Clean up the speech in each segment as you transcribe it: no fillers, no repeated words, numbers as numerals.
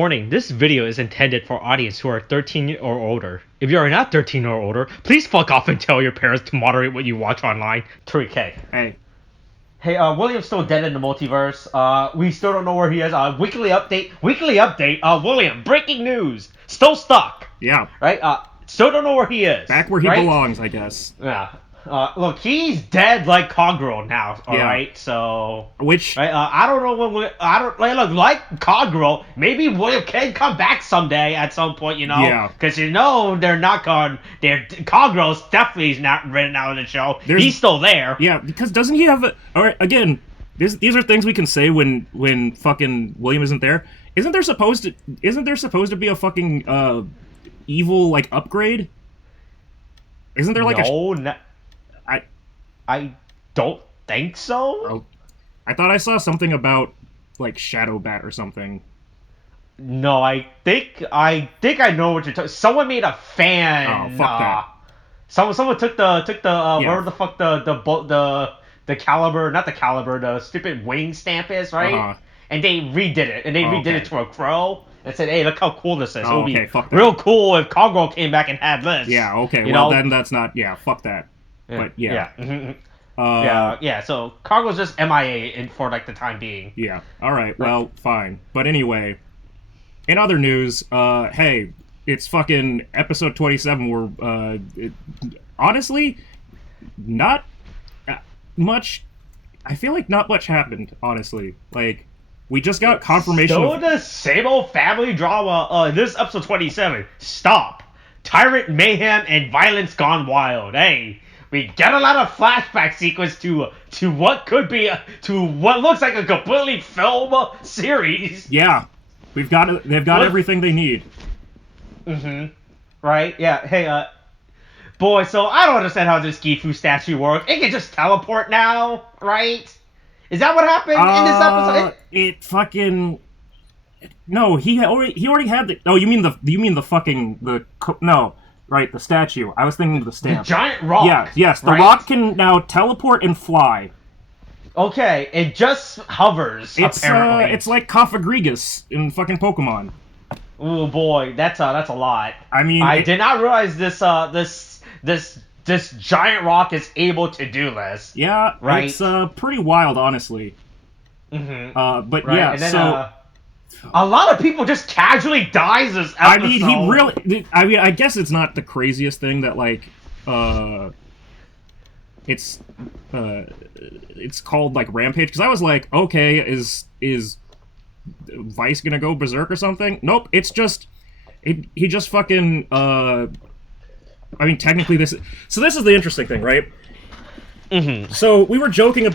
Warning, this video is intended for audience who are 13 or older. If you are not 13 or older, please fuck off and tell your parents to moderate what you watch online. Tariq, Hey. Hey, William's still dead in the multiverse. We still don't know where he is. Weekly update. William, breaking news. Still stuck. Yeah. Right? Still don't know where he is. Back where he belongs, I guess. Yeah. Look, he's dead like Coggirl now, alright? So... Which... Right, I don't know when like Coggirl, maybe William can come back someday at some point, you know? Yeah. Because, they're not going... Coggirl's definitely not written out of the show. He's still there. Yeah, because doesn't he have a... Alright, again, these are things we can say when fucking William isn't there. Isn't there supposed to be a fucking, evil, like, upgrade? Isn't there, like, I don't think so. Oh, I thought I saw something about like Shadow Bat or something. No, I think I know what you're talking. Someone made a fan. Oh, fuck that. Someone took the where the fuck the caliber, not the caliber, the stupid wing stamp is, right? Uh-huh. And they redid it, and they redid it to a crow. And said, "Hey, look how cool this is. It would be fuck real cool if Coggirl came back and had this." Yeah, okay. You well, know? then that's not. Yeah, fuck that. But yeah. Yeah. So Coggirl's just MIA for like the time being. Yeah. All right. Well, fine. But anyway, in other news, hey, it's fucking episode 27. Honestly, not much. I feel like not much happened. Honestly, like. We just got confirmation. So the same old family drama. This episode 27. Stop. Tyrant, mayhem, and violence gone wild. Hey, we get a lot of flashback sequence to what could be to what looks like a completely film series. Yeah, they've got everything they need. Right. Yeah. Hey. Boy. So I don't understand how this Gifu statue works. It can just teleport now, right? Is that what happened in this episode? It fucking... No, he already had the... Oh, you mean the fucking... No, right, the statue. I was thinking of the stamp. The giant rock. Yeah, yes, the rock can now teleport and fly. Okay, it just hovers, apparently. It's like Kafagrigus in fucking Pokemon. Oh boy, that's a lot. I mean... I did not realize this giant rock is able to do this. Yeah, right. It's pretty wild, honestly. But right. yeah, and then, a lot of people just casually dies this episode. I guess it's not the craziest thing that like, it's called like Rampage because I was like, okay, is Vice gonna go berserk or something? Nope, it's just he just fucking I mean, technically this is the interesting thing, right? So we were joking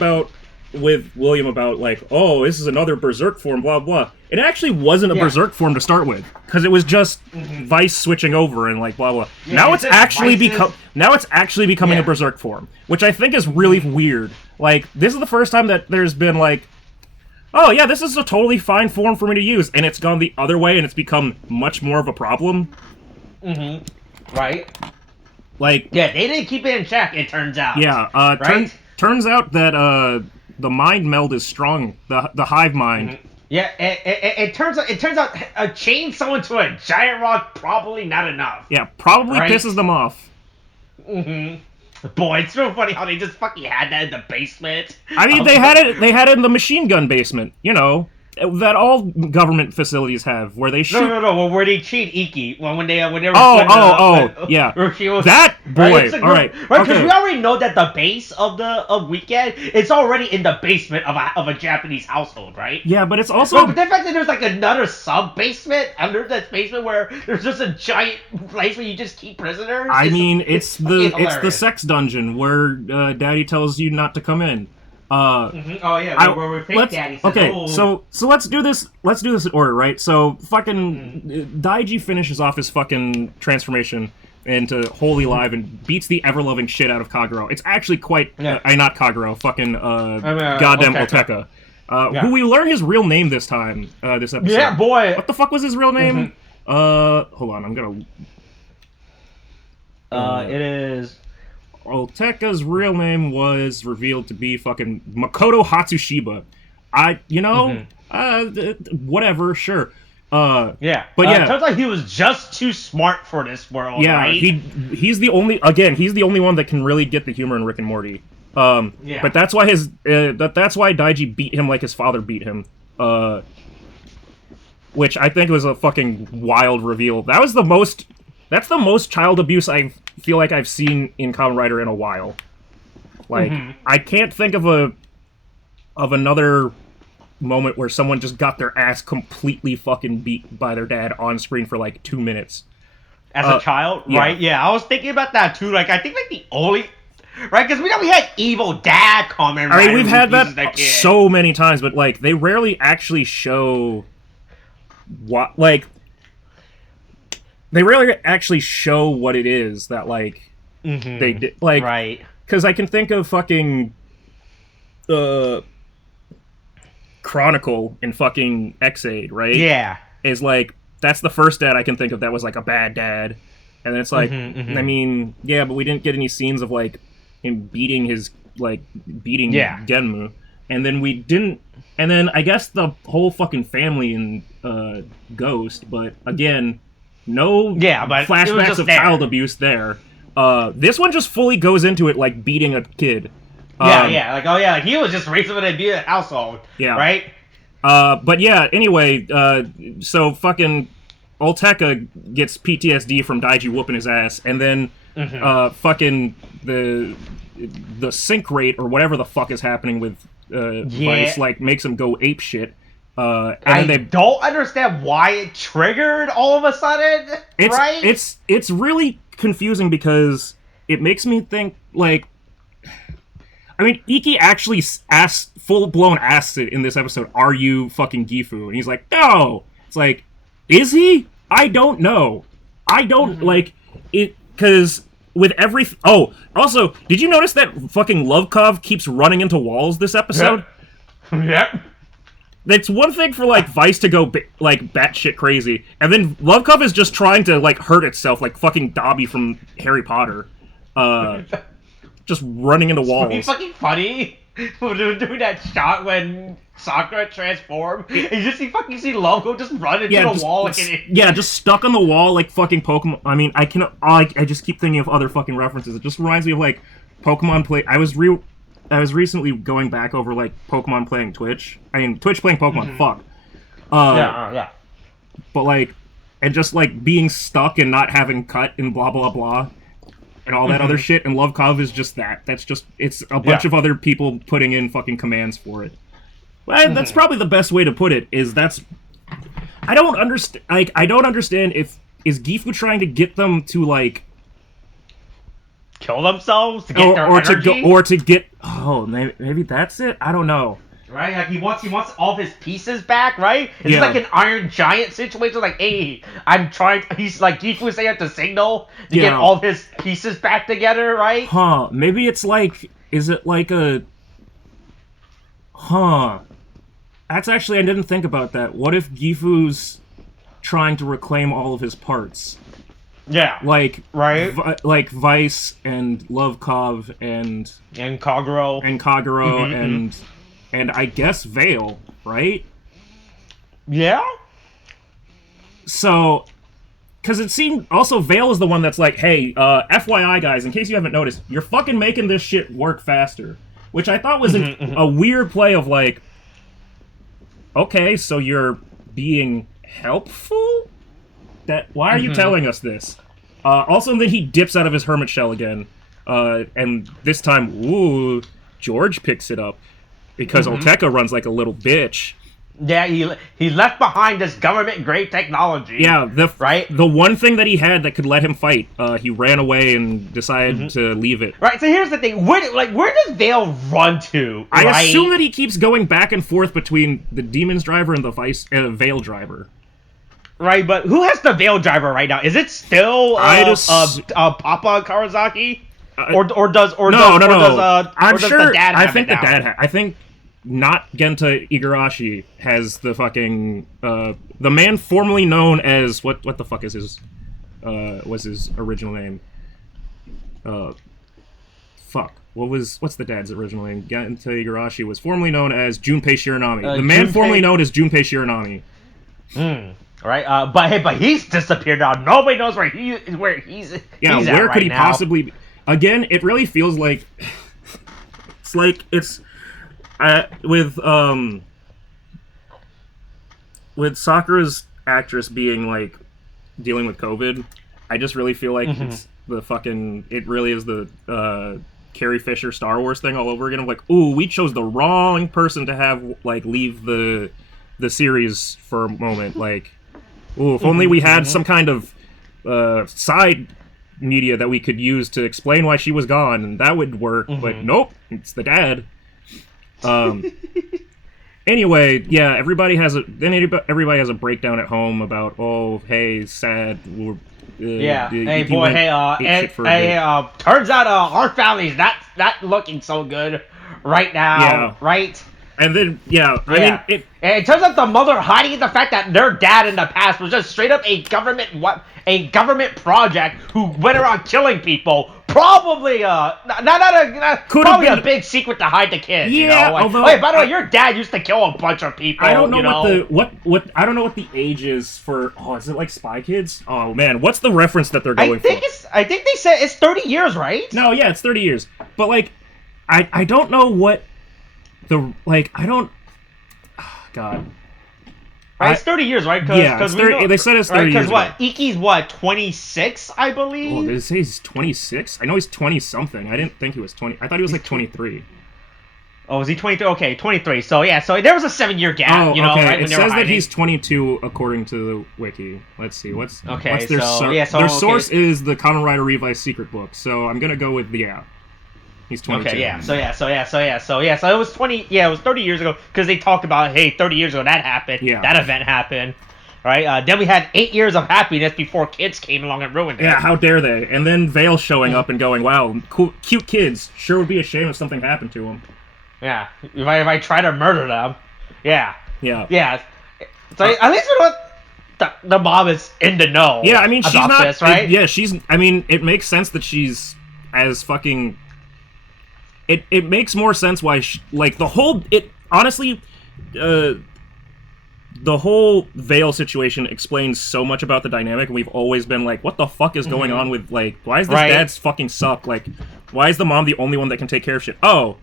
with William about, like, oh, this is another Berserk form, blah, blah. It actually wasn't a Berserk form to start with, because it was just Vice switching over and, like, blah, blah. Yeah, now it's actually becoming a Berserk form, which I think is really weird. Like, this is the first time that there's been, like, oh, yeah, this is a totally fine form for me to use, and it's gone the other way, and it's become much more of a problem. Right. Like... Yeah, they didn't keep it in check, it turns out. Yeah, right? Turns out that, the mind meld is strong. The hive mind. Yeah, it turns out chain someone to a giant rock probably not enough. Yeah, probably pisses them off. Boy, it's so funny how they just fucking had that in the basement. I mean, they had it in the machine gun basement. You know, that all government facilities have, where they shoot. No, where they cheat Iki when they were. Yeah. That boy. All right, because we already know that the base of Weekend it's already in the basement of a Japanese household, right? Yeah, but it's also. But the fact that there's like another sub basement under that basement where there's just a giant place where you just keep prisoners. I mean, it's the sex dungeon where Daddy tells you not to come in. Oh yeah, where fake daddy says, okay, so let's do this in order, right? So fucking Daiji finishes off his fucking transformation into Holy Live and beats the ever-loving shit out of Kagero. It's actually quite not Kagero, fucking goddamn Oteka. Who we learn his real name this time, this episode. Yeah, boy. What the fuck was his real name? Hold on, I'm gonna it is Oteka's real name was revealed to be fucking Makoto Hatsushiba. Whatever, sure. Yeah. But yeah. It turns out he was just too smart for this world, Yeah, right? he's the only one that can really get the humor in Rick and Morty. Yeah. But that's why that's why Daiji beat him like his father beat him. Which I think was a fucking wild reveal. That's the most child abuse I feel like I've seen in Kamen Rider in a while. Like, I can't think of another moment where someone just got their ass completely fucking beat by their dad on screen for like 2 minutes. As a child, yeah. right? Yeah, I was thinking about that too. Like, I think like the only, right? Because we had evil dad Kamen Rider. I mean, we've had that so many times, but like they rarely actually show what, like, they rarely actually show what it is that like they did, like, right? Because I can think of fucking Chronicle in fucking X-Aid, right? Yeah. Is like, that's the first dad I can think of that was like a bad dad. And then it's like, I mean, yeah, but we didn't get any scenes of like him beating Genmu. And then we didn't, and then I guess the whole fucking family in Ghost, but again, no but flashbacks of child abuse there. This one just fully goes into it like beating a kid. Like he was just raised in an abusive household. Yeah. Right? But yeah, anyway, so fucking Olteka gets PTSD from Daiji whooping his ass, and then fucking the sync rate or whatever the fuck is happening with Vice like makes him go ape shit. And I don't understand why it triggered all of a sudden. It's really confusing because it makes me think like, I mean, Iki actually full-blown asks it in this episode, "Are you fucking Gifu?" And he's like, "No." It's like, is he? I don't know. I don't, like, it, because with every... Oh, also, did you notice that fucking Lovekov keeps running into walls this episode? Yep. It's one thing for, like, Vice to go, like, batshit crazy, and then Lovekov is just trying to, like, hurt itself, like fucking Dobby from Harry Potter. Just running into walls. It's fucking funny doing that shot when Sakura transformed. And you see Logo just run into the wall. Just stuck on the wall like fucking Pokemon. I mean, I just keep thinking of other fucking references. It just reminds me of like Pokemon play. I was recently going back over like Pokemon playing Twitch. I mean, Twitch playing Pokemon. Fuck. Yeah. But like, and just like being stuck and not having cut and blah blah blah. And all that other shit, and Lovekov is just that. It's a bunch of other people putting in fucking commands for it. Well, that's probably the best way to put it, I don't understand if, is Gifu trying to get them to, like... kill themselves? To get their energy? To get... Oh, maybe that's it? I don't know. Right? Like, he wants all of his pieces back, right? It's like an Iron Giant situation. Like, hey, he's like, Gifu saying to signal to get all of his pieces back together, right? Huh. Maybe it's like, is it like a... Huh. That's actually, I didn't think about that. What if Gifu's trying to reclaim all of his parts? Yeah. Like, right? Like Vice and Lovekov and Kagero. And I guess Vale, right? Yeah? So, because it seemed... Also, Vale is the one that's like, hey, FYI, guys, in case you haven't noticed, you're fucking making this shit work faster. Which I thought was a weird play of like, okay, so you're being helpful? Why are you telling us this? Also, then he dips out of his hermit shell again. And this time, ooh, George picks it up. Because Olteka runs like a little bitch. Yeah, he left behind this government-grade technology. Yeah, the one thing that he had that could let him fight, he ran away and decided to leave it. Right, so here's the thing. Where does Vale run to? Right? I assume that he keeps going back and forth between the Demon's driver and the Vale driver. Right, but who has the Vale driver right now? Is it still Papa Karazaki? Or does the dad have it now? I think not Genta Igarashi has the fucking the man formerly known as what the fuck is his was his original name? What's the dad's original name? Genta Igarashi was formerly known as Junpei Shiranami. The man formerly known as Junpei Shiranami. Right, but he's disappeared now. Nobody knows where he's Yeah, he's where at could he right now. possibly be? Again, it really feels like it's with Sakura's actress being like dealing with COVID. I just really feel like it's the fucking. It really is the Carrie Fisher Star Wars thing all over again. I'm like, ooh, we chose the wrong person to have like leave the series for a moment. Like, ooh, if only we had some kind of side media that we could use to explain why she was gone, and that would work. But nope, it's the dad. Anyway, yeah, everybody has a breakdown at home about, oh, hey, sad. Hey boy, turns out our family's not looking so good right now, right? And then, I mean, it turns out the mother hiding the fact that their dad in the past was just straight up a government project who went around killing people. Probably probably a big secret to hide the kids. Yeah, you know? Like, although, by the way, your dad used to kill a bunch of people. I don't know what I don't know what the age is for. Oh, is it like Spy Kids? Oh man, what's the reference that they're going for? I think they said it's 30 years, right? No, yeah, it's 30 years. But like, I don't know what I don't. Oh, God. Right, it's 30 years, right? Cause 30, they said it's 30 years. Because what? Iki's what? 26, I believe. Oh, did it say he's 26? I know he's 20 something. I didn't think he was 20. I thought he was like 23. Oh, is he 23? Okay, 23. So yeah, so there was a 7-year gap. Oh, you know, okay. right, It says that he's 22 according to the wiki. Let's see. What's their source? Their source is the Kamen Rider Revice secret book. So I'm gonna go with he's 22. Okay, yeah. So it was 20. Yeah, it was 30 years ago because they talked about, hey, 30 years ago that happened. Yeah. That event happened. Right. Then we had 8 years of happiness before kids came along and ruined it. Yeah, how dare they? And then Vale showing up and going, "Wow, cool, cute kids. Sure would be a shame if something happened to them." Yeah. If I try to murder them. Yeah. Yeah. Yeah. So at least we know the mom is in the know. Yeah, I mean, she's about not. this, right? I mean, it makes sense that she's as fucking. It makes more sense why, the whole... honestly, the whole Vale situation explains so much about the dynamic, and we've always been like, what the fuck is going on with, why is this dad's fucking suck? Why is the mom the only one that can take care of shit? Oh...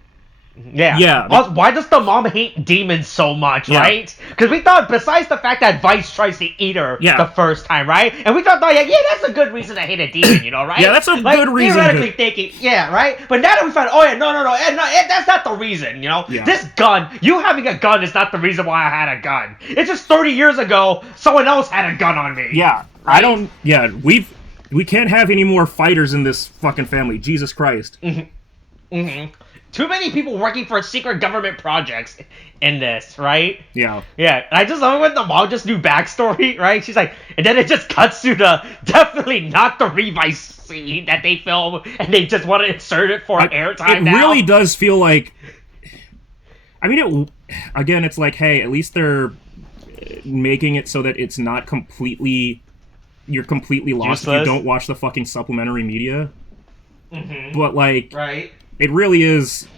Yeah. Why does the mom hate demons so much, right? Because we thought, besides the fact that Vice tries to eat her the first time, right? And we thought, that's a good reason to hate a demon, you know, right? Yeah, that's a good reason. Theoretically thinking, right? But now that we found, no, that's not the reason, you know? Yeah. This gun, you having a gun is not the reason why I had a gun. It's just 30 years ago, someone else had a gun on me. Yeah, right? We can't have any more fighters in this fucking family. Jesus Christ. Too many people working for secret government projects in this, right? Yeah. Yeah, I just love when the mom just knew backstory, right? She's like, and then it just cuts to the definitely not the Revice scene that they film, and they just want to insert it for airtime now. It really does feel like... I mean, again, it's like, hey, at least they're making it so that it's not completely... You're completely lost if you don't watch the fucking supplementary media. But, Right. It really is.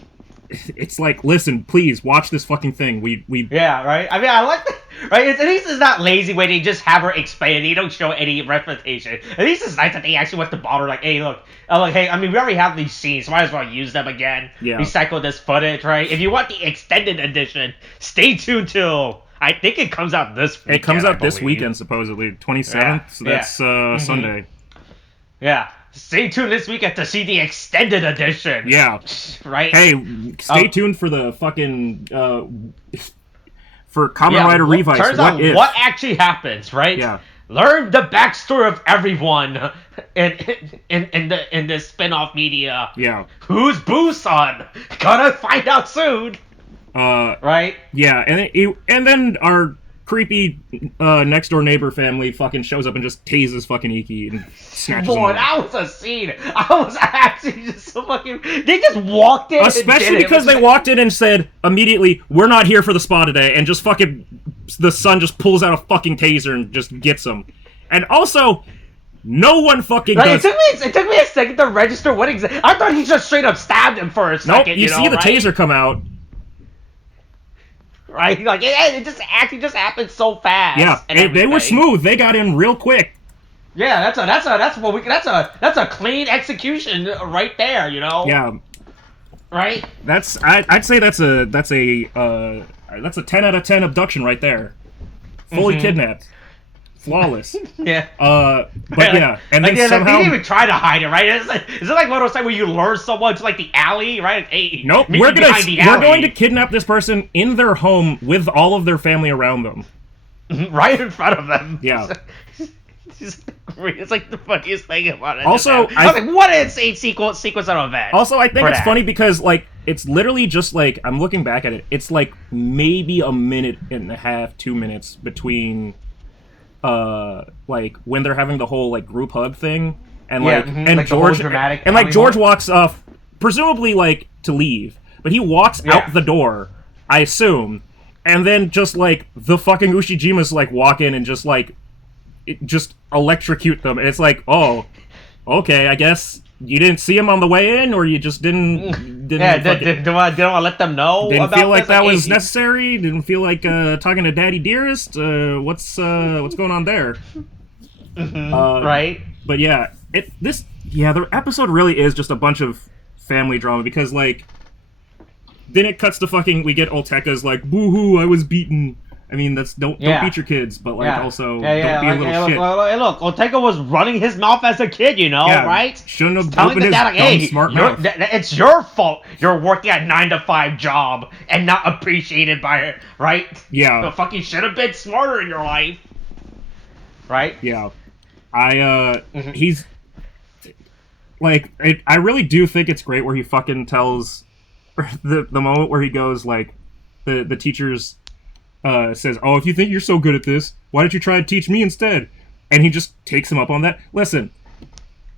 It's like, listen, please watch this fucking thing. We. Yeah, right. I mean, I like that. Right. At least it's not lazy when they just have her explain it. They don't show any representation. At least it's nice that they actually went to bother. Like, hey, look. Hey, I mean, we already have these scenes. So might as well use them again. Yeah. Recycle this footage, right? If you want the extended edition, stay tuned till. I think it comes out this weekend. It comes out this weekend, supposedly. 27th. Yeah. So that's Sunday. Yeah. Stay tuned this weekend to see the extended edition. Yeah. Right? Hey, stay tuned for the fucking... for Kamen Rider Revice. Turns out what actually happens, right? Yeah. Learn the backstory of everyone in this spin-off media. Yeah. Who's Boo's son? Gonna find out soon. Right? Yeah, and then our creepy next door neighbor family fucking shows up and just tases fucking Iki and snatches him up. That was a scene. I was actually just so fucking... They just walked in. Especially because they walked in and said immediately, "We're not here for the spa today," and just fucking the son just pulls out a fucking taser and just gets him. And also, no one fucking does... It took me a second to register what exactly... I thought he just straight up stabbed him for a second. Nope, you see the taser come out. right? Like it just actually just happened so fast. Yeah, and they were smooth. They got in real quick. Yeah, that's a clean execution right there, you know. Yeah, right. I'd say that's a 10 out of 10 abduction right there. Fully kidnapped. Flawless. Yeah. But yeah, and then somehow they didn't even try to hide it, right? Is it like one of those times where you lure someone to like the alley, right? Hey, nope. We're going to kidnap this person in their home with all of their family around them, right in front of them. Yeah. It's like the funniest thing about it. Also, I was like, what an insane sequence of events. Also, I think it's funny because like it's literally just like I'm looking back at it. It's like maybe a minute and a half, 2 minutes between. Like when they're having the whole like group hug thing, and like and like George and like George walks off, presumably like to leave, but he walks out the door, I assume, and then just like the fucking Ushijimas like walk in and just like just electrocute them, and it's like, oh, okay, I guess you didn't see him on the way in, or you just didn't didn't want to let them know. Didn't about feel like this? that was necessary. Didn't feel like talking to Daddy Dearest. What's going on there? Right. But yeah, the episode really is just a bunch of family drama because like, then it cuts to fucking we get Olteka's like, boo-hoo, I was beaten. I mean, don't beat your kids, but like also don't be a little shit. Look, Olteka was running his mouth as a kid, you know, right? Shouldn't have opened his dumb smart mouth. It's your fault you're working a 9-to-5 job and not appreciated by it, right? Yeah. You fucking should have been smarter in your life, right? Yeah. He's like, I really do think it's great where he fucking tells the moment where he goes like, the teacher's. Says, oh, if you think you're so good at this, why don't you try to teach me instead? And he just takes him up on that. Listen,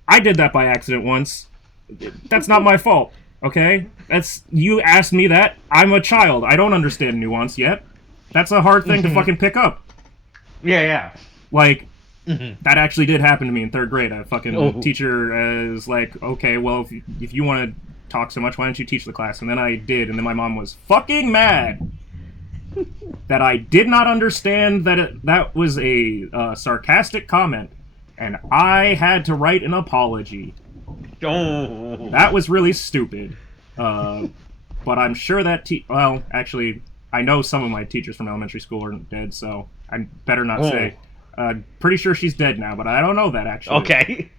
I did that by accident once. That's not my fault, okay? You asked me that. I'm a child. I don't understand nuance yet. That's a hard thing to fucking pick up. Yeah. Like, that actually did happen to me in 3rd grade. A fucking teacher is like, okay, well, if you want to talk so much, why don't you teach the class? And then I did, and then my mom was fucking mad. That I did not understand that was a sarcastic comment, and I had to write an apology. Oh. That was really stupid. But I'm sure that well, actually, I know some of my teachers from elementary school are dead, so I better not say. Pretty sure she's dead now, but I don't know that actually.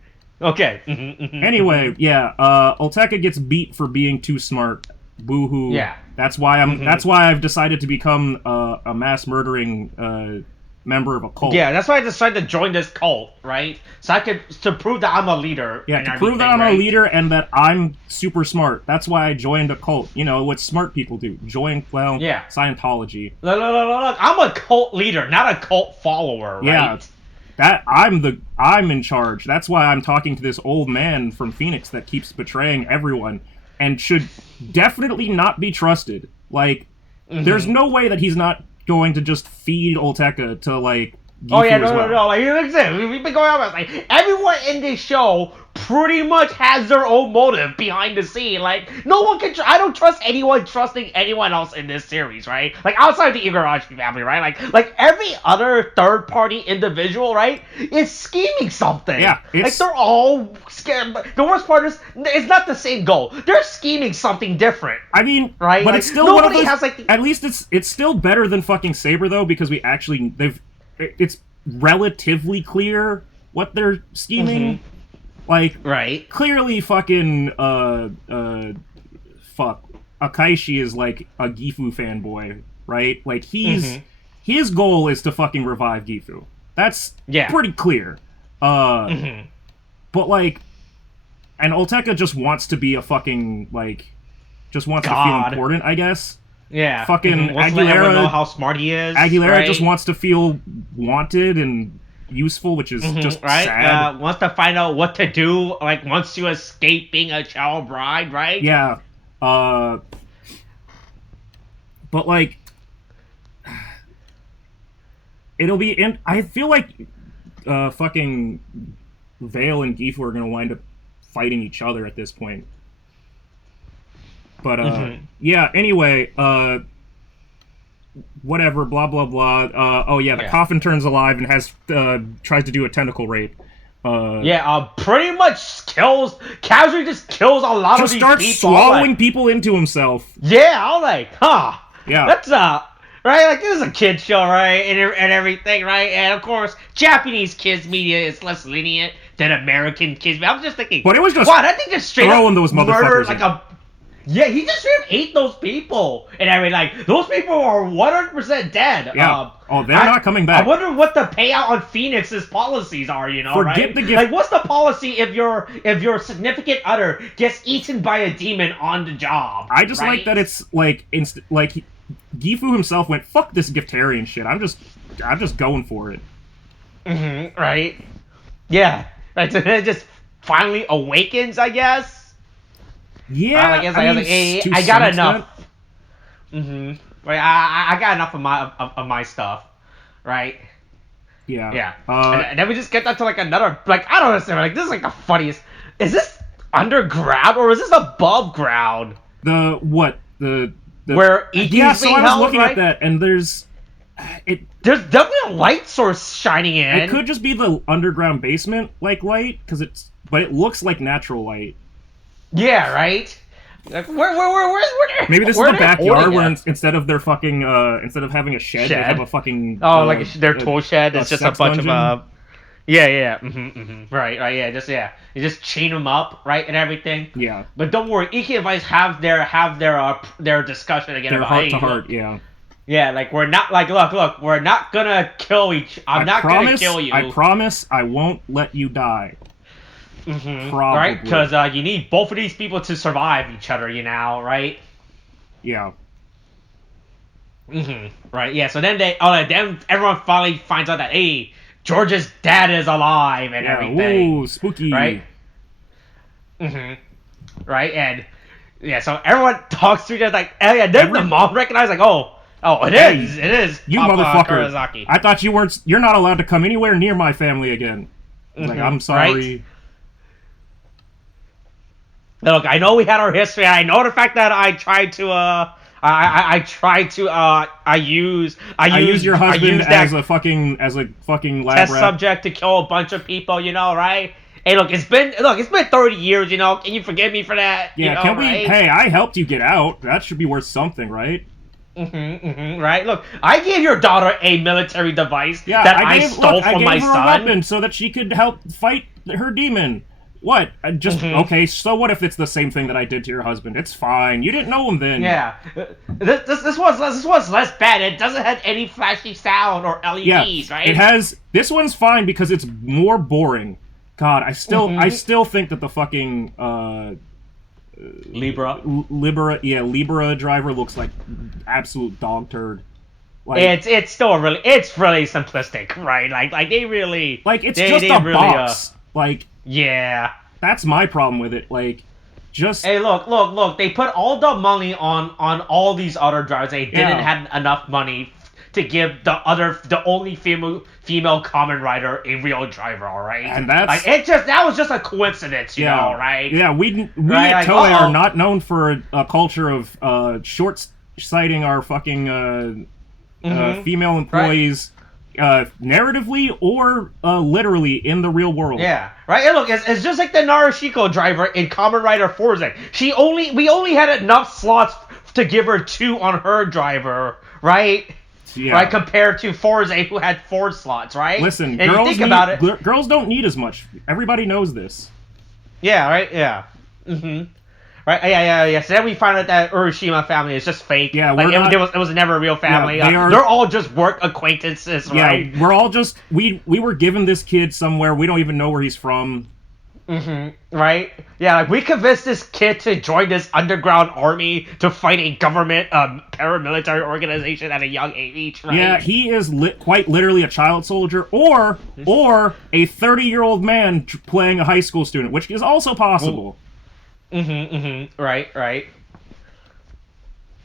Okay. Anyway, yeah. Olteka gets beat for being too smart. Boo-hoo. Yeah. That's why I've decided to become a mass murdering member of a cult. Yeah, that's why I decided to join this cult, right? So to prove that I'm a leader. Yeah, to prove that I'm a leader and that I'm super smart. That's why I joined a cult. You know what smart people do. Scientology. Look, I'm a cult leader, not a cult follower, right? Yeah. I'm in charge. That's why I'm talking to this old man from Phoenix that keeps betraying everyone and should definitely not be trusted. Like, there's no way that he's not going to just feed Olteka to, like, Gifu no. Like, we've been going on. Like, everyone in this show pretty much has their own motive behind the scene. Like, no one can. I don't trust anyone trusting anyone else in this series, right? Like, outside the Igarashi family, right? Like every other third-party individual, right, is scheming something. Yeah, like they're all scared. The worst part is it's not the same goal. They're scheming something different. I mean, right? But like, it's still nobody one of those, has like. At least it's still better than fucking Saber though, because it's relatively clear what they're scheming. Like, right. Clearly fucking, Akaishi is, like, a Gifu fanboy, right? Like, his goal is to fucking revive Gifu. That's pretty clear. But, like, and Olteka just wants to be a fucking, like, just wants to feel important, I guess. Yeah. Fucking Wants to let everyone know how smart he is. Aguilera just wants to feel wanted and useful, which is just sad. Wants to find out what to do, like, wants to escape being a child bride, right? Yeah. But, like, it'll be... And I feel like fucking Vale and Gifu are going to wind up fighting each other at this point. But, yeah, anyway, whatever, blah blah blah. Oh yeah, the coffin turns alive and has tries to do a tentacle rape. Pretty much casually just kills a lot of these people. Just starts swallowing people into himself. Yeah, I'm like, yeah, that's right, like this is a kid show, right, and everything, right, and of course Japanese kids media is less lenient than American kids. I'm just thinking, but it was just wow, that thing just straight throwing up those murdered motherfuckers. He just straight up ate those people, and I mean, like, those people are 100% dead. Yeah. They're not coming back. I wonder what the payout on Phoenix's policies are, you know, Forget right? the gift. Like, what's the policy if your significant other gets eaten by a demon on the job? I just right? like that it's like Gifu himself went, fuck this giftarian shit. I'm just going for it. Right. Yeah. Right. So then it just finally awakens, I guess. Yeah, I got enough. Right, I got enough of my stuff, right? Yeah. Yeah. And then we just get that to like another, like, I don't understand. Like, this is like the funniest. Is this underground or is this above ground? The where Iki's yeah. So I was held, looking right? at that, and there's definitely a light source shining in. It could just be the underground basement like light, but it looks like natural light. Yeah, right. Like, where's maybe this is the backyard where instead of their fucking instead of having a shed, they have a fucking like their tool shed. It's just a bunch dungeon. of right, yeah. You just chain them up, right, and everything. Yeah. But don't worry, Iki and Vice have their discussion again their about heart to heart. Yeah. Yeah, like we're not like look, we're not gonna kill gonna kill you. I promise I won't let you die. Probably. Right, because you need both of these people to survive each other, you know, right? Yeah. Right, yeah. So then then everyone finally finds out that George's dad is alive and everything. Ooh, spooky. Right. Right, and yeah, so everyone talks to each other like, then the mom recognizes like, it is. You Papa motherfucker! Kurazaki. I thought you're not allowed to come anywhere near my family again. Like, I'm sorry. Right? Look, I know we had our history. I know the fact that I tried to I use your husband as a fucking lab test rat. subject to kill a bunch of people, you know, right? Hey, look, it's been 30 years, you know. Can you forgive me for that? Yeah, you know, can we? right? Hey, I helped you get out. That should be worth something, right? Right. Look, I gave your daughter a military device that I stole from my son. I gave her a weapon so that she could help fight her demon. What? Okay, so what if it's the same thing that I did to your husband? It's fine. You didn't know him then. Yeah. This one's less bad. It doesn't have any flashy sound or LEDs, right? It has. This one's fine because it's more boring. God, I still think that the fucking Libra driver looks like absolute dog turd. Like, it's really simplistic, right? Like they really it's just a box. Yeah. That's my problem with it. Like, just hey, look. They put all the money on all these other drivers. They didn't have enough money to give the only female Kamen Rider a real driver. All right, and that's that was just a coincidence, you know, right? Yeah, we at Toei are not known for a culture of short-sighting our fucking female employees. Narratively or literally in the real world. Yeah, right. And look, it's just like the Narushiko driver in Kamen Rider Forza. We only had enough slots to give her 2 on her driver, right? Yeah. Right, compared to Forza, who had 4 slots, right? Listen, and girls don't need as much. Everybody knows this. Yeah. Right. Yeah. Right. Yeah. So then we find out that Urashima family is just fake. Yeah. It was never a real family. Yeah, they're all just work acquaintances, right? Yeah. We're all just we were given this kid somewhere. We don't even know where he's from. Right? Yeah, like we convinced this kid to join this underground army to fight a government paramilitary organization at a young age, right? Yeah, he is quite literally a child soldier or a 30-year-old man playing a high school student, which is also possible. Right.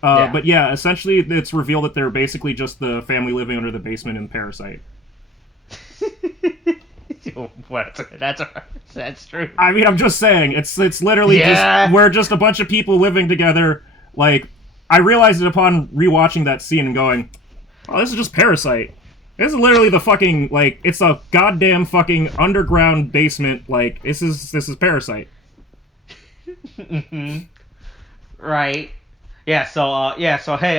But yeah, essentially it's revealed that they're basically just the family living under the basement in Parasite. What? That's true. I mean, I'm just saying, it's literally we're just a bunch of people living together. Like, I realized it upon rewatching that scene and going, Oh, this is just Parasite. This is literally the fucking, like, it's a goddamn fucking underground basement. Like, this is Parasite. Right. Yeah, so hey,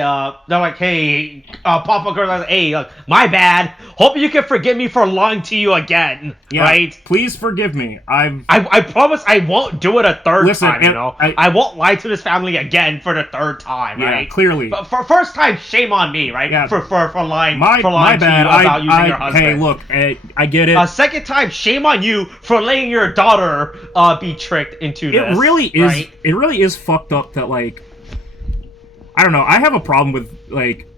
they're like, hey, Papa Girl, like, hey, my bad. Hope you can forgive me for lying to you again, Yeah, right? Please forgive me. I promise I won't do it a third time, you know? I I won't lie to this family again for the third time, yeah, right? clearly. But for first time, shame on me, right? Yeah. For lying, My for lying bad. to you about using your husband. Hey, look, I get it. Second time, shame on you for letting your daughter be tricked into this. It really is. Right? It really is fucked up that, like, I don't know. I have a problem with, like,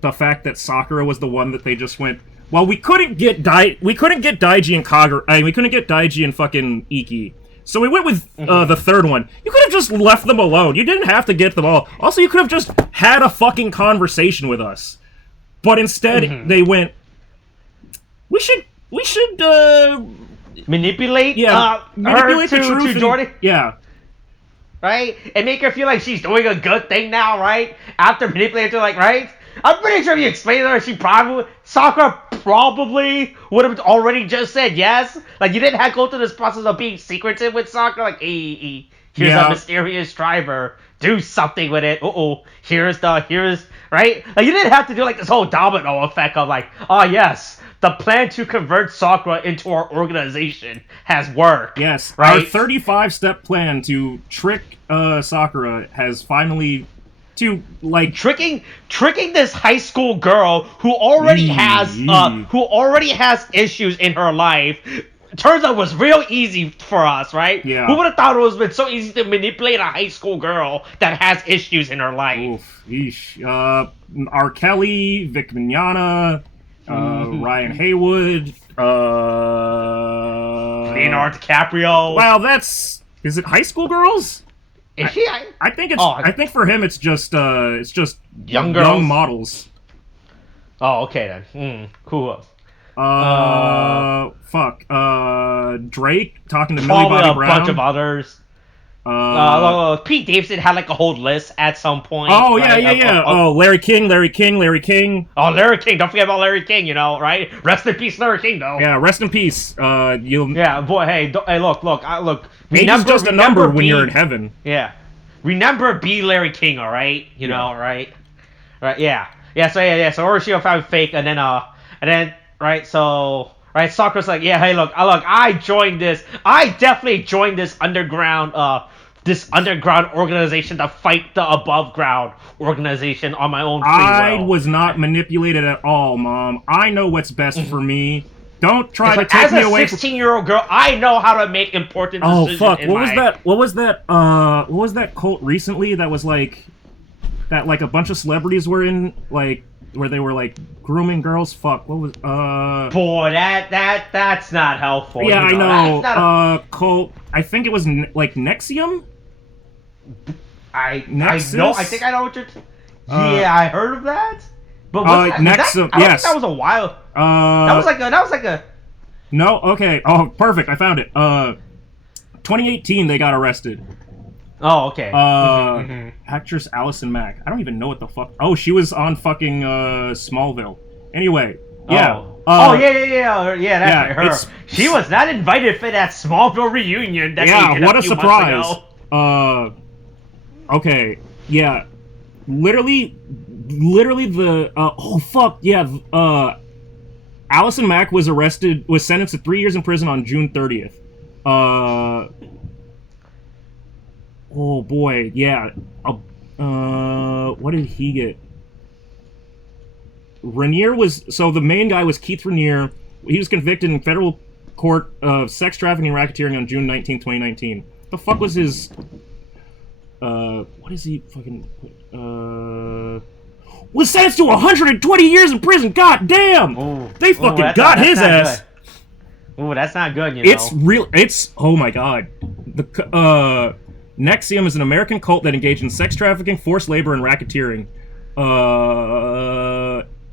the fact that Sakura was the one that they just went. Well, we couldn't get Daiji and Kagura. I mean, we couldn't get Daiji and fucking Iki. So we went with the third one. You could have just left them alone. You didn't have to get them all. Also, you could have just had a fucking conversation with us. But instead, they went. We should manipulate. Manipulate her the truth to Jordan. Yeah. Right? And make her feel like she's doing a good thing now, right? After manipulating her, like, right? I'm pretty sure if you explained to her, Sakura probably would have already just said yes. Like, you didn't have to go through this process of being secretive with Sakura. Like, hey, here's a mysterious driver. Do something with it. Here's, right? Like, you didn't have to do, like, this whole domino effect of, like, oh, yes, the plan to convert Sakura into our organization has worked. Yes, right? Our 35-step plan to trick Sakura has finally tricking this high school girl who already has issues in her life. Turns out it was real easy for us, right? Yeah. Who would have thought it was been so easy to manipulate a high school girl that has issues in her life? Oof, yeesh. R. Kelly, Vic Mignogna, Ryan Haywood, Leonardo DiCaprio. Wow, is it high school girls? Is she? I think it's. I think for him, it's just young girls? young models. Oh, okay then. Cool. Fuck. Drake talking to Millie Bobby Brown. A bunch of others. Pete Davidson had like a whole list at some point. Oh, right? yeah. Larry King. Oh, Larry King. Don't forget about Larry King, you know, right? Rest in peace, Larry King, though. Yeah, rest in peace. Yeah, boy, hey, look. Age is just a number when you're in heaven. Yeah. Remember B. Larry King, all right? You know, right? Right, yeah. So Orochio found fake, and then, right, so... Right, Sakura's like, yeah, hey, look, I definitely joined this underground organization to fight the above ground organization on my own free will. I was not manipulated at all, Mom. I know what's best for me. Don't try to take me away. As a 16-year-old girl, I know how to make important decisions. Oh fuck! What was that cult recently? That was like a bunch of celebrities were in, like, where they were like grooming girls. Fuck. What was Boy, that's not helpful. Yeah, I know. Cult. I think it was like NXIVM. I know. I think I know what you're. Yeah, I heard of that. But NXIVM. Yes, that was a while. That was like a. No. Okay. Oh, perfect. I found it. 2018, they got arrested. Oh, okay. Actress Allison Mack. I don't even know what the fuck. Oh, she was on fucking Smallville. Anyway, yeah. Yeah. That's her. She was not invited for that Smallville reunion. That what a surprise. Okay, yeah. Literally the Allison Mack was sentenced to 3 years in prison on June 30th. Oh boy, yeah. What did he get? The main guy was Keith Raniere. He was convicted in federal court of sex trafficking and racketeering on June 19, 2019. The fuck was his... what is he fucking... was sentenced to 120 years in prison! God damn! They fucking got his ass! Ooh, that's not good, you know. Oh my god. NXIVM is an American cult that engaged in sex trafficking, forced labor, and racketeering.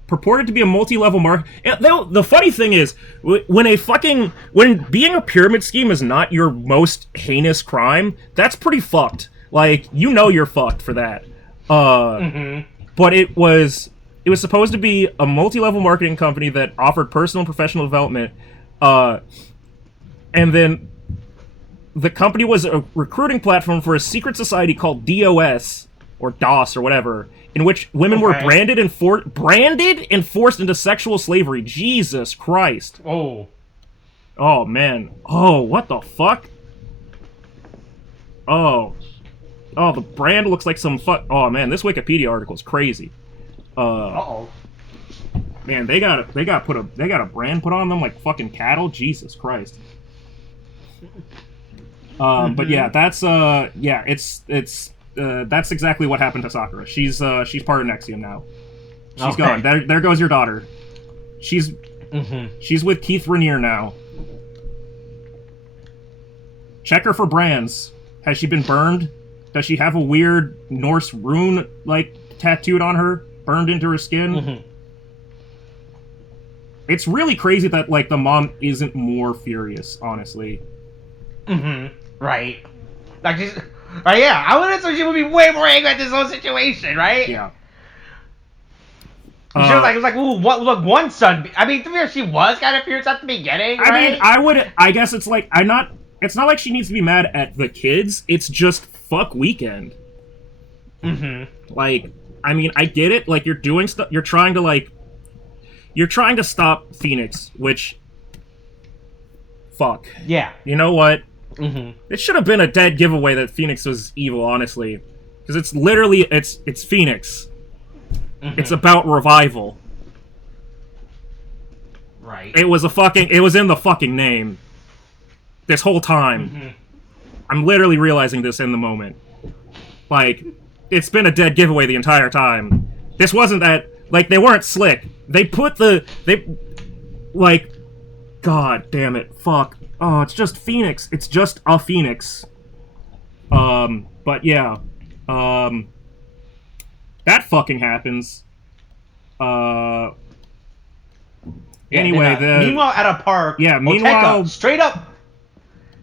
Purported to be a multi-level market. The funny thing is, when being a pyramid scheme is not your most heinous crime, that's pretty fucked. Like, you know you're fucked for that. But it was It was supposed to be a multi-level marketing company that offered personal and professional development, and then the company was a recruiting platform for a secret society called DOS or DOS or whatever, in which women were branded and forced into sexual slavery. Jesus Christ! Oh man! Oh, what the fuck? Oh, the brand looks like some fuck. Oh man, this Wikipedia article is crazy. Man, they got a brand put on them like fucking cattle. Jesus Christ. But yeah, that's that's exactly what happened to Sakura. She's part of NXIVM now. She's gone. There goes your daughter. She's with Keith Raniere now. Check her for brands. Has she been burned? Does she have a weird Norse rune like tattooed on her, burned into her skin? It's really crazy that like the mom isn't more furious, honestly. Right. Like she's yeah, I would assume she would be way more angry at this whole situation, right? Yeah. She was like, it was like, ooh, what? Look, one son. I mean, to be fair, she was kind of furious at the beginning. Right? I mean, I guess it's like it's not like she needs to be mad at the kids. It's just fuck Weekend. Like, I mean, I get it. Like, you're doing stuff. You're trying to stop Phoenix, which, fuck. Yeah. You know what? It should have been a dead giveaway that Phoenix was evil, honestly, because it's literally it's Phoenix. It's about revival. Right. It was in the fucking name. This whole time. I'm literally realizing this in the moment. Like, it's been a dead giveaway the entire time. This wasn't that, like, they weren't slick. God damn it, fuck. Oh, it's just Phoenix. It's just a Phoenix. But yeah. That fucking happens. Anyway, meanwhile at a park, meanwhile Oteka, straight up.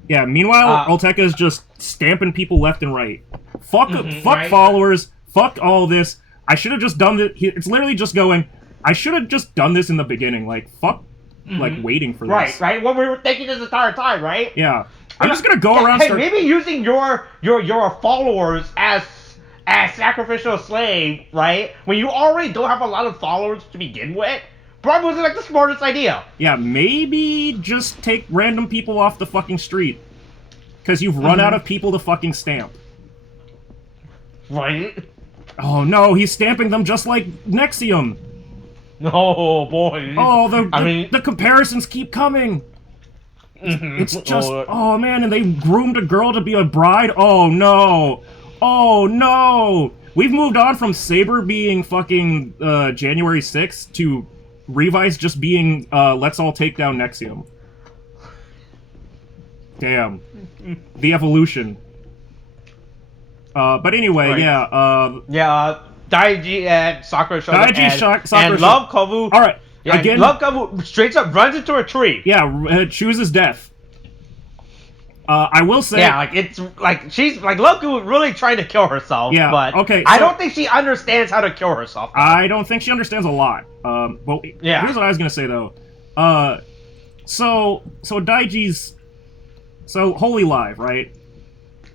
Yeah, meanwhile, Oteka's just stamping people left and right. Fuck right. followers. Fuck all this. I should have just done this. It's literally just going, I should have just done this in the beginning. Like, fuck, like, waiting for this. Right. What we were thinking this entire time, right? Yeah. I'm just gonna go around... maybe using your followers as sacrificial slave, right? When you already don't have a lot of followers to begin with, probably wasn't like the smartest idea. Yeah, maybe just take random people off the fucking street. Because you've run out of people to fucking stamp. Right? Oh no, he's stamping them just like NXIVM. Oh boy. Oh, the comparisons keep coming. It's just, oh man, and they groomed a girl to be a bride? Oh no. Oh no. We've moved on from Saber being fucking January 6th to Revice just being let's all take down NXIVM. Damn. The evolution. But anyway, right. Daiji and Sakura showed up, and Love Kovu. All right, yeah, again, Love Kovu straight up runs into a tree. Yeah, chooses death. I will say, yeah, like it's like she's like Love Kovu really trying to kill herself. Yeah, but okay. I don't think she understands how to kill herself. Though. I don't think she understands a lot. But here's what I was gonna say though. So Daiji's Holy Live, right?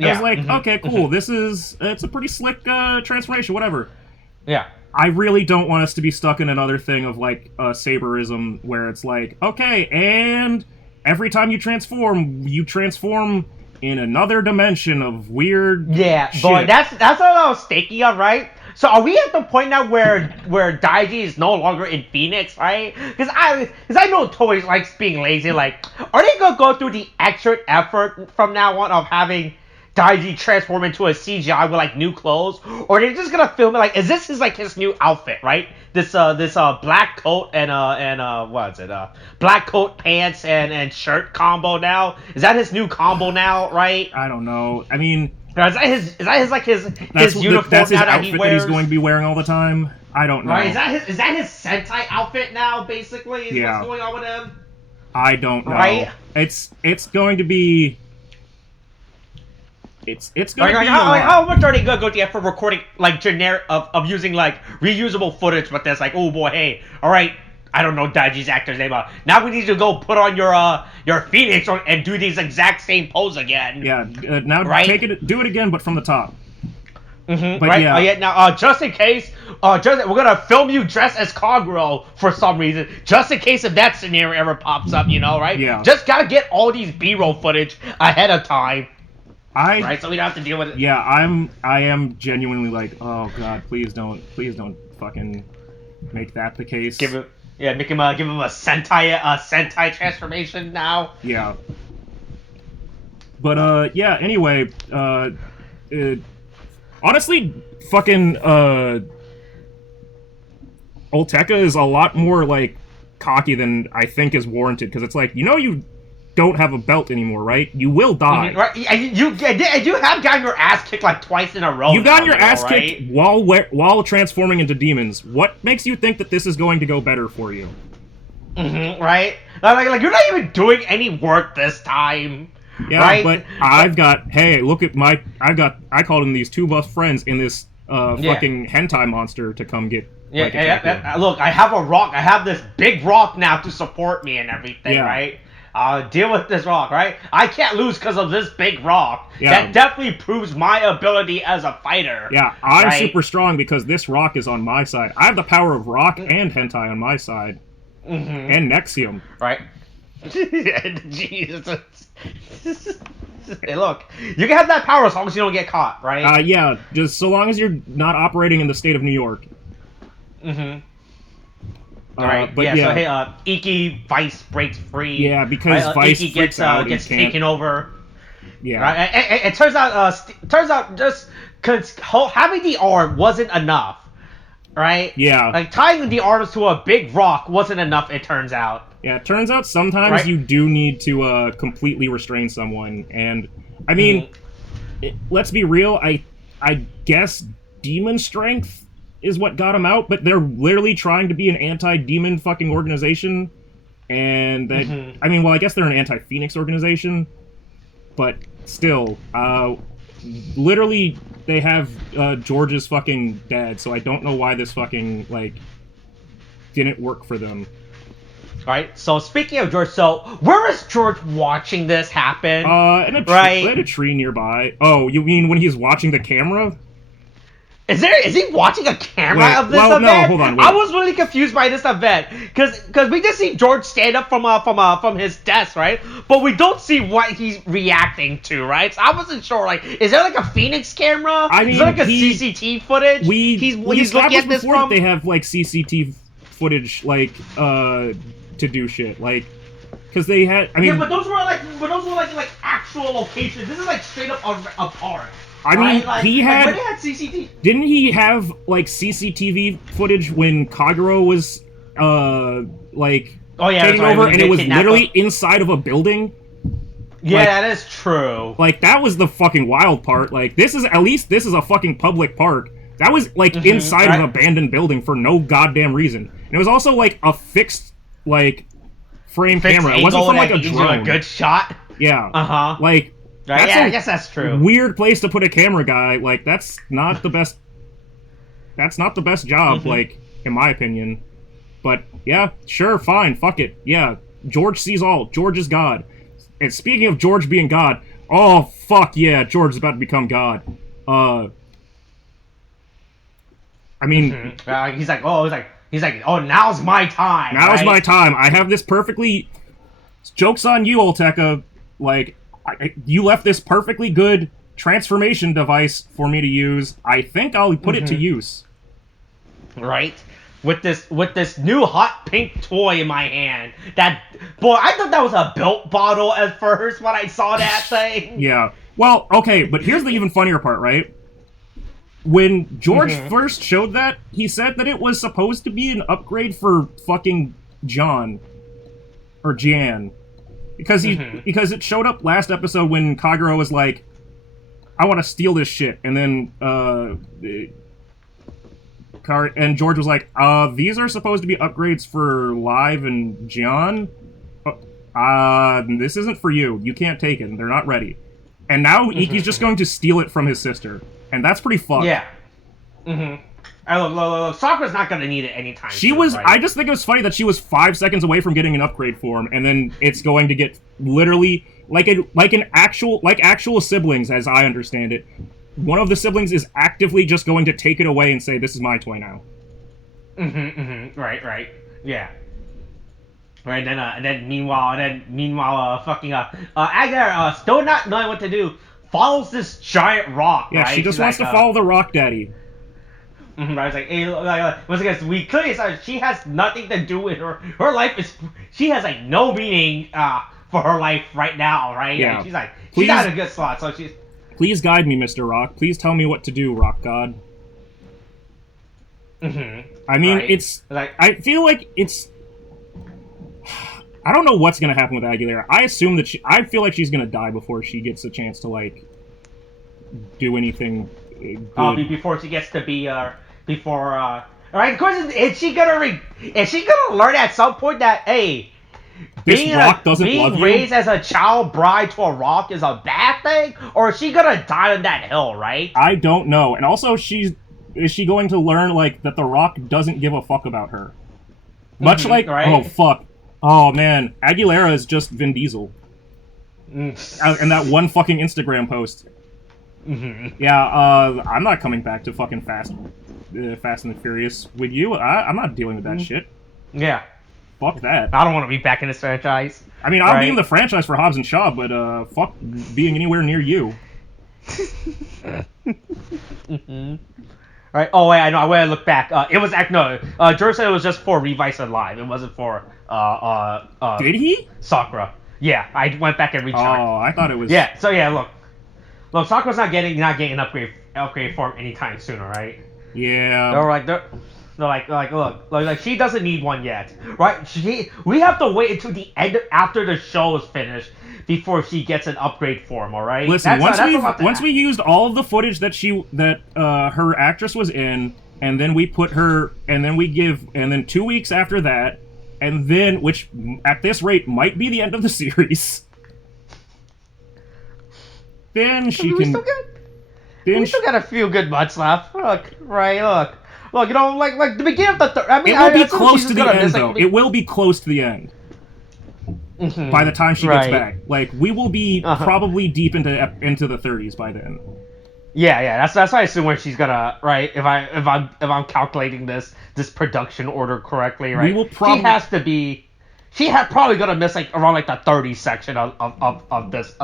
I was like, okay, cool. It's a pretty slick transformation, whatever. Yeah. I really don't want us to be stuck in another thing of, like, Saberism, where it's like, okay, and every time you transform in another dimension of weird shit. Boy, that's what I was thinking of, right? So are we at the point now where Daiji is no longer in Phoenix, right? Because I know Toei likes being lazy. Like, are they gonna go through the extra effort from now on of having Daiji transform into a CGI with like new clothes, or are they just gonna film it like, is this his new outfit, right? This black coat and what is it? Black coat, pants and shirt combo now. Is that his new combo now, right? I don't know. I mean, is that his uniform that's his now that outfit he wears? that he's going to be wearing all the time? I don't know. Right? Is that his Sentai outfit now? Basically, is what's going on with him? I don't know. Right? It's going to be. It's gonna be how much are they gonna go to for recording like generic of using like reusable footage with this? Like, oh boy, hey, all right, I don't know Daiji's actor's name. Now we need to go put on your Phoenix and do these exact same pose again. Yeah, now do it again, but from the top. Mm-hmm, but right? yeah, now just in case, we're gonna film you dressed as Kaguro for some reason, just in case if that scenario ever pops up, right? Yeah. Just gotta get all these B-roll footage ahead of time. Right, so we don't have to deal with it. Yeah, I am genuinely like, oh god, please don't fucking make that the case. Give him a Sentai transformation now. Yeah. But yeah. Anyway, honestly, fucking Olteka is a lot more like cocky than I think is warranted, because it's like, you don't have a belt anymore, right? You will die. Right? You have gotten your ass kicked like twice in a row. You've gotten your ass kicked while transforming into demons. What makes you think that this is going to go better for you? Mm-hmm, right? Like you're not even doing any work this time. Yeah, right? But hey, look at I called in these two buff friends in this fucking hentai monster to come get. Look, I have a rock. I have this big rock now to support me and everything, right? Deal with this rock, right? I can't lose because of this big rock. Yeah. That definitely proves my ability as a fighter. Yeah, I'm super strong because this rock is on my side. I have the power of rock and hentai on my side. Mm-hmm. And NXIVM. Right. Jesus. Hey, look, you can have that power as long as you don't get caught, right? Yeah, just so long as you're not operating in the state of New York. Mm-hmm. Alright, so hey, Iki Vice breaks free. Yeah, because Vice Iki gets taken over. Yeah. Right? And it turns out just because having the arm wasn't enough, right? Yeah. Like tying the arms to a big rock wasn't enough. It turns out. Yeah, it turns out sometimes you do need to completely restrain someone, and I mean, let's be real. I guess demon strength is what got him out, but they're literally trying to be an anti-demon fucking organization, and that, I mean, well, I guess they're an anti-Phoenix organization, but still, literally, they have George's fucking dad, so I don't know why this fucking, like, didn't work for them. Alright, so speaking of George, so where is George watching this happen? In a tree nearby. Oh, you mean when he's watching the camera? Is he watching a camera of this event? No, hold on. Wait. I was really confused by this event because we just see George stand up from his desk, right? But we don't see what he's reacting to, right? So I wasn't sure. Like, is there like a Phoenix camera? I mean, is there like a CCTV footage? He's looking at this from. They have like CCTV footage, like to do shit, like. Because they had, I mean, but those were like actual locations. This is like straight up a park. I mean, like, he had. When they had CCTV. Didn't he have like CCTV footage when Kaguro was taking over, and it was literally inside of a building? Yeah, that is true. Like, that was the fucking wild part. Like, this is a fucking public park. That was like inside of an abandoned building for no goddamn reason. And it was also like a fixed frame camera. It wasn't from like a drone. A good shot. Yeah. Like. I guess that's true. Weird place to put a camera guy. Like, that's not the best. That's not the best job, like, in my opinion. But yeah, sure, fine, fuck it. Yeah, George sees all. George is God. And speaking of George being God, oh fuck yeah, George is about to become God. I mean, he's like, oh, now's my time. Now's my time. I have this perfectly. Joke's on you, Olteka. Like. You left this perfectly good transformation device for me to use. I think I'll put it to use. Right? With this new hot pink toy in my hand. I thought that was a built bottle at first when I saw that thing. Yeah. Well, okay, but here's the even funnier part, right? When George first showed that, he said that it was supposed to be an upgrade for fucking John. Or Jan. Because because it showed up last episode when Kaguro was like, I want to steal this shit, and then and George was like, these are supposed to be upgrades for Live and John. This isn't for you. You can't take it. They're not ready. And now Iki's just going to steal it from his sister. And that's pretty fucked. Yeah. Mm-hmm. Look, Sakura's not gonna need it anytime She soon, was. right? I just think it was funny that she was 5 seconds away from getting an upgrade form, and then it's going to get literally like actual siblings, as I understand it. One of the siblings is actively just going to take it away and say, "This is my toy now." Right. Yeah. Right. And then meanwhile, fucking Agar, still not knowing what to do, follows this giant rock. Yeah, right? she just wants to follow the rock daddy. I was like, hey, once again, we clearly saw she has nothing to do with her. Her life is, she has like no meaning for her life right now, right? Yeah. And she's like, Please, she's not in a good slot, so she's. Please guide me, Mr. Rock. Please tell me what to do, Rock God. I mean, right. it's like, I feel like it's. I don't know what's gonna happen with Aguilera. I assume that I feel like she's gonna die before she gets a chance to like do anything good. Before she gets to be All right, the question is she gonna learn at some point that hey, this rock doesn't love you? Being raised as a child bride to a rock is a bad thing, or is she gonna die on that hill, right? I don't know. And also, is she going to learn like that the rock doesn't give a fuck about her? Much like right? Oh fuck, oh man, Aguilera is just Vin Diesel. And that one fucking Instagram post. Yeah, I'm not coming back to fucking Fast and the Furious with you. I'm not dealing with that shit. Yeah. Fuck that. I don't want to be back in this franchise. I mean, I'll be in the franchise for Hobbs and Shaw, but fuck being anywhere near you. Right. Oh wait, I know. When I look back, it was George said it was just for Revice and Live. It wasn't for Did he? Sakura. Yeah, I went back and rechecked. Oh, I thought it was. Yeah. So yeah, look, Sakura's not getting an upgrade form anytime soon, right? Yeah. They're like she doesn't need one yet, right? We have to wait until the end after the show is finished before she gets an upgrade form. All right. Listen, once we used all of the footage that her actress was in, and then we put her, and then 2 weeks after that, and then which at this rate might be the end of the series. Then she can. We still got a few good months left. Look, you know, like the beginning of the third. I mean, it will be close to the end, though. It will be close to the end. By the time she gets back, like we will be probably deep into the 30s by then. Yeah, that's why I assume where she's gonna if I'm calculating this production order correctly, right? We will probably. She has to be. She probably gonna miss like around like the 30s section of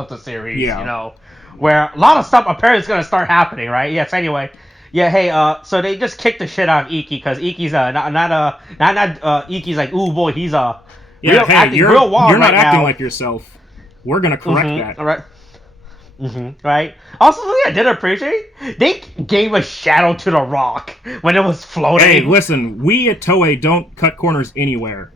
the series, yeah. You know, where a lot of stuff apparently is gonna start happening, right? Yes. Anyway, yeah. Hey, so they just kicked the shit out of Iki because Iki's not Iki's like, ooh boy, he's you're not right acting now. Like yourself. We're gonna correct that. All right. Right. Also, I did appreciate they gave a shadow to the rock when it was floating. Hey, listen, we at Toei don't cut corners anywhere.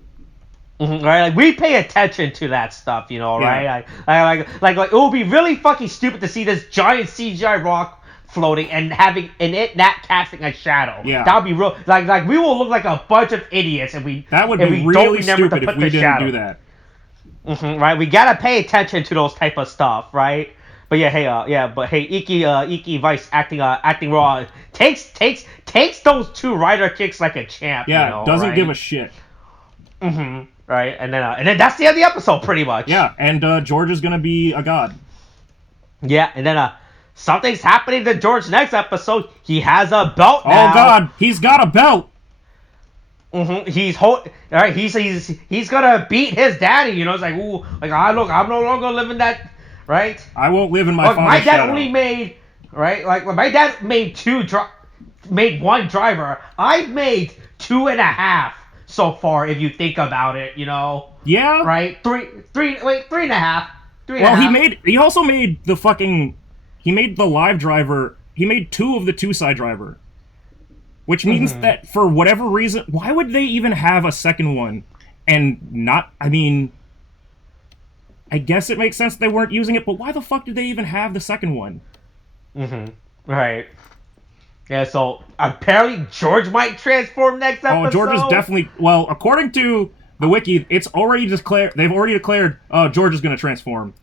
Right, like we pay attention to that stuff, you know, right? Like it would be really fucking stupid to see this giant CGI rock floating and having that casting a shadow. Yeah, that would be real. Like we will look like a bunch of idiots if we. That would be really stupid if we didn't do that. Right, we gotta pay attention to those type of stuff, right? But hey, Iki Vice acting raw takes those two rider kicks like a champ. Yeah, you know, doesn't right? give a shit. Right, and then that's the end of the episode, pretty much. Yeah, and George is gonna be a god. Yeah, and then something's happening to George next episode. He has a belt now. Oh God, he's got a belt. He's gonna beat his daddy. You know, it's like ooh, like I'm no longer living that. Right. I won't live in my. My dad only made my dad made one driver. I've made 2.5 so far. If you think about it, you know. Yeah. Right. 3.5. Well, he also made the fucking. He made the live driver. He made 2 of the 2-side driver. Which means that for whatever reason, why would they even have a second one? And not, I mean, I guess it makes sense they weren't using it, but why the fuck did they even have the second one? Right. Yeah, so apparently George might transform next episode. Oh, George is definitely, well, according to the wiki, it's already declared, they've already declared, George is going to transform.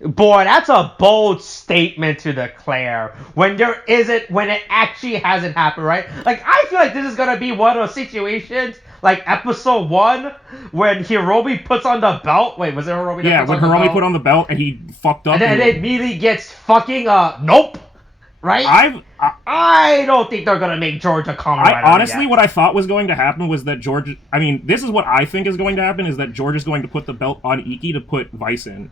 Boy, that's a bold statement to declare when it actually hasn't happened, right? Like, I feel like this is gonna be one of those situations, like episode 1, when Hiromi puts on the belt. Wait, was it Hiromi that Yeah, puts when on the Hiromi belt? put on the belt and he fucked up. And then it immediately gets fucking, nope! Right? I don't think they're gonna make George a Kamen Rider honestly, yet. what I thought was going to happen was that George... I mean, this is what I think is going to happen, is that George is going to put the belt on Iki to put Vice in.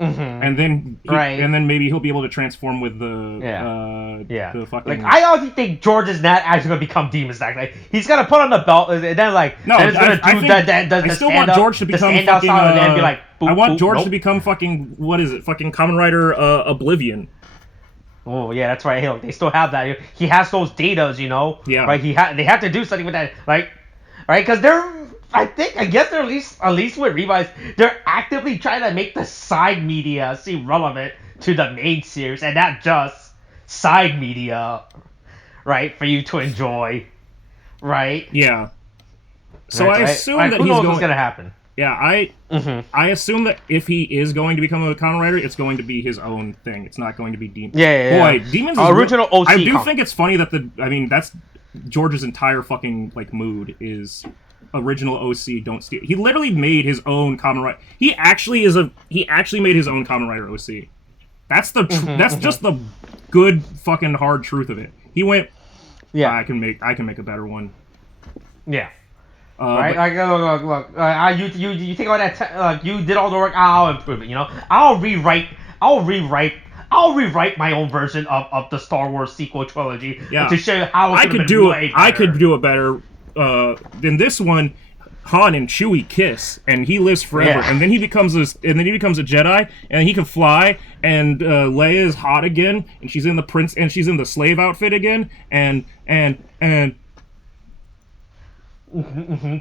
And then and then maybe he'll be able to transform with the the fucking... Like, I honestly think George is not actually gonna become Demon Stack. Like, he's gonna put on the belt and then like no, then he's gonna I still want George to become fucking and then be like, boop, I want boop, George nope. to become fucking, what is it, fucking Kamen Rider Oblivion. Oh yeah, that's right. Hey, look, they still have that. He has those datas, you know. Yeah. Right. They have to do something with that, like, right? Because I guess they're at least with Revice, they're actively trying to make the side media seem relevant to the main series and not just side media, right? For you to enjoy, right? Yeah. So Right, I assume that who he's knows going... what's gonna happen? Yeah, I assume that if he is going to become a Kamen Rider, it's going to be his own thing. It's not going to be Demon. Yeah. Boy, Demons is original OC. I do think it's funny that that's George's entire fucking like mood is original OC, don't steal. He literally made his own Kamen Rider. He actually made his own Kamen Rider OC. That's that's just the good fucking hard truth of it. He went, yeah, I can make a better one. Yeah. Right, look. You think all that? You did all the work. I'll improve it. You know, I'll rewrite my own version of the Star Wars sequel trilogy to show you how I could do it better than this one. Han and Chewie kiss, and he lives forever, and then he becomes a Jedi, and he can fly, and Leia is hot again, and she's in the slave outfit again, and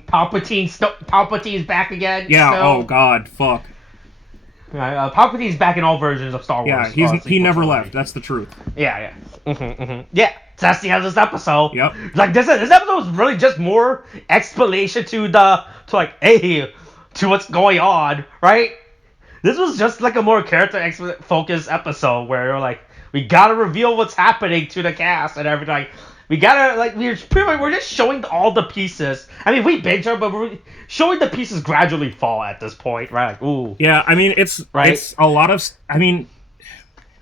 Palpatine's back again. Yeah. Still. Oh God. Fuck. Palpatine's back in all versions of Star Wars. Yeah. He never left. That's the truth. Yeah. Yeah. So that's the end of this episode. Yep. Like this episode was really just more explanation to what's going on, right? This was just like a more character focused episode where we gotta reveal what's happening to the cast and everything. We gotta, we're just showing all the pieces. I mean, we binge her, but we're showing the pieces gradually fall at this point, right? Like, ooh. Yeah, I mean, it's a lot of, I mean,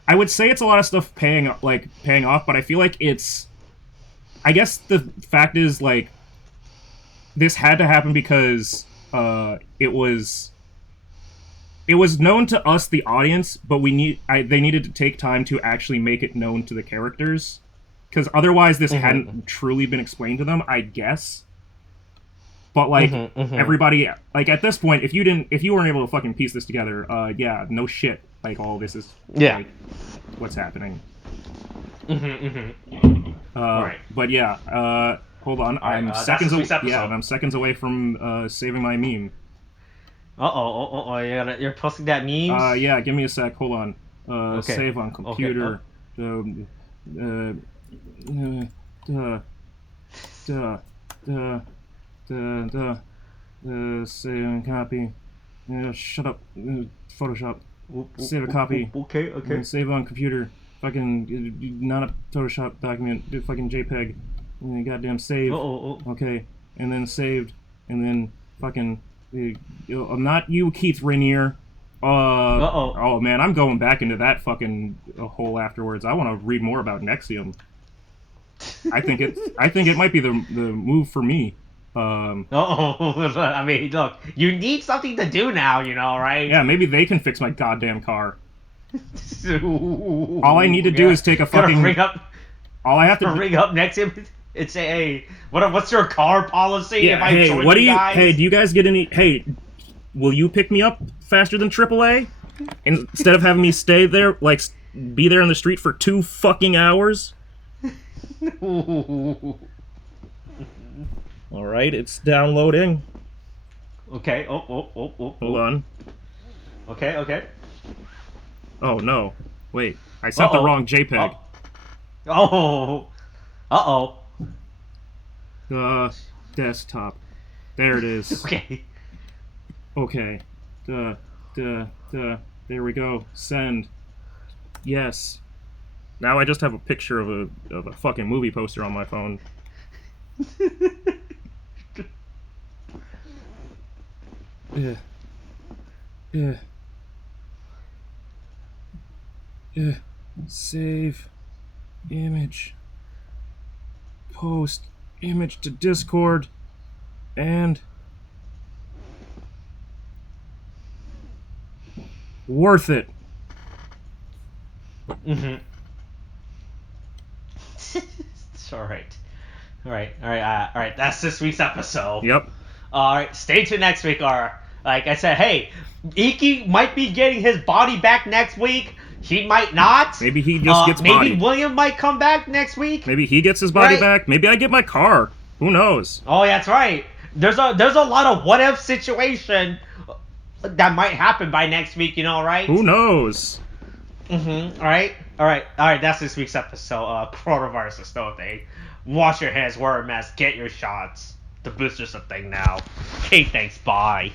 I would say it's a lot of stuff paying off, but I feel like I guess the fact is, this had to happen because, it was known to us, the audience, but they needed to take time to actually make it known to the characters. Because otherwise this hadn't truly been explained to them, I guess. But, everybody... at this point, if you weren't able to fucking piece this together, yeah, no shit. All this is... Yeah. What's happening. Right. But, yeah, hold on. I'm seconds away... Yeah, I'm seconds away from, saving my meme. You're posting that meme? Yeah, give me a sec. Hold on. Okay. Save on computer. Okay. Save and copy. Shut up. Photoshop. Save a copy. Okay. Save on computer. Fucking not a Photoshop document. Do fucking JPEG. Goddamn save. Okay. And then saved. And then fucking. Not you, Keith Rainier. Oh man, I'm going back into that fucking hole afterwards. I want to read more about NXIVM. I think it might be the move for me. I mean, look, you need something to do now, you know, right? Yeah, maybe they can fix my goddamn car. All I need to do is take a fucking. All I have to ring up NXIVM and say, hey, what's your car policy? Yeah, if I join you guys? Hey, do you guys get any? Hey, will you pick me up faster than AAA? Instead of having me stay there, be there in the street for 2 fucking hours? Alright, it's downloading. Okay, Hold on. Okay. Oh, no. Wait, I sent the wrong JPEG. Desktop. There it is. Okay. Okay. There we go. Send. Yes. Now I just have a picture of a fucking movie poster on my phone. Yeah. Yeah. Yeah. Save. Image. Post. Image to Discord. And... worth it. Mm-hmm. It's alright. Alright. That's this week's episode. Yep. Alright, stay tuned next week, or like I said, hey, Iki might be getting his body back next week. He might not. Maybe he just gets maybe body. William might come back next week. Maybe he gets his body Right. back. Maybe I get my car. Who knows? Oh, that's right. There's a lot of what if situation that might happen by next week, right? Who knows? Mm-hmm. All right. That's this week's episode. Coronavirus is still a thing. Wash your hands, wear a mask, get your shots. The booster's a thing now. Okay, thanks. Bye.